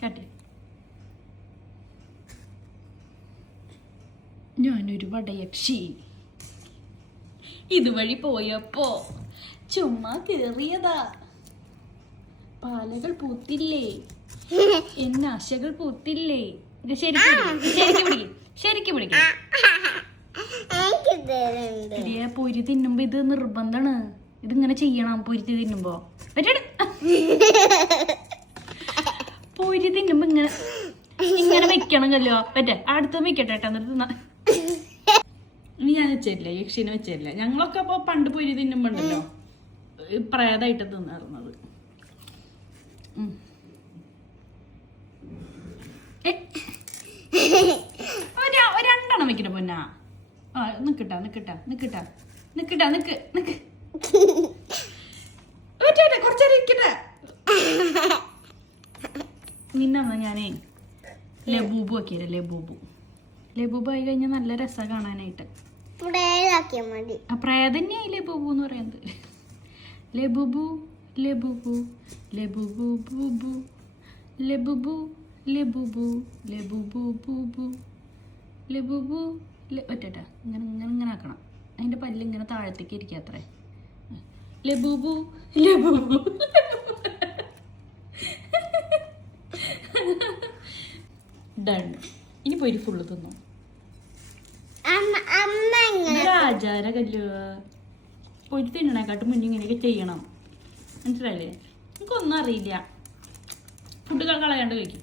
കാട്ടി. ഞാനൊരു വടയക്ഷി ഇതുവഴി പോയപ്പോ ചുമ്മാ കേറിയതാ. പാലകൾ പൂത്തില്ലേ, എന്നാശകൾ പൂത്തില്ലേ. ശരിക്കും പിടിക്കും. പൊരി തിന്നുമ്പോ ഇത് നിർബന്ധാണ്. ഇതിങ്ങനെ ചെയ്യണം. പൊരിത്തി തിന്നുമ്പോ പൊരി തിന്നുമ്പോ ഇങ്ങനെ വെക്കണമല്ലോ. പറ്റേ അടുത്ത വെക്കട്ടെ. എന്നിട്ട് ഇനി ഞാൻ വെച്ചില്ല, യക്ഷിനെ വെച്ചില്ല. ഞങ്ങളൊക്കെ അപ്പൊ പണ്ട് പൊരി തിന്നുമ്പോ ഉണ്ടല്ലോ പ്രേതായിട്ട് തിന്നിരുന്നത്. ഒരെണ്ണം വെക്കണ പൊന്നാ. നിന്നാ ഞാനേ ലബൂബു ആക്കിയല്ലേ. ലബൂബു ആയി കഴിഞ്ഞാൽ നല്ല രസം കാണാനായിട്ട്. പ്രേതന്നെയായി ലബൂബു എന്ന് പറയുന്നത്. ലബൂബു ലബൂബു ലബൂബു ബൂബു ലബൂബു ലബൂബു ലബൂബു ബൂബു ലബൂബു. ഒറ്റ ഇങ്ങനെ ആക്കണം. അതിന്റെ പല്ല് ഇങ്ങനെ താഴത്തേക്ക് ഇരിക്കുക. അത്രേ. Labubu Labubu. ഡൺ. ഇനി പോയി ഫുള്ള് തിന്നു. ആചാര കല്ല് പോയി തിന്നണേക്കാട്ടും മുന്നേ ഇങ്ങനെയൊക്കെ ചെയ്യണം. മനസ്സിലായില്ലേ? എനിക്കൊന്നും അറിയില്ല. ഫുഡ് കളയാണ്ട് കഴിക്കും.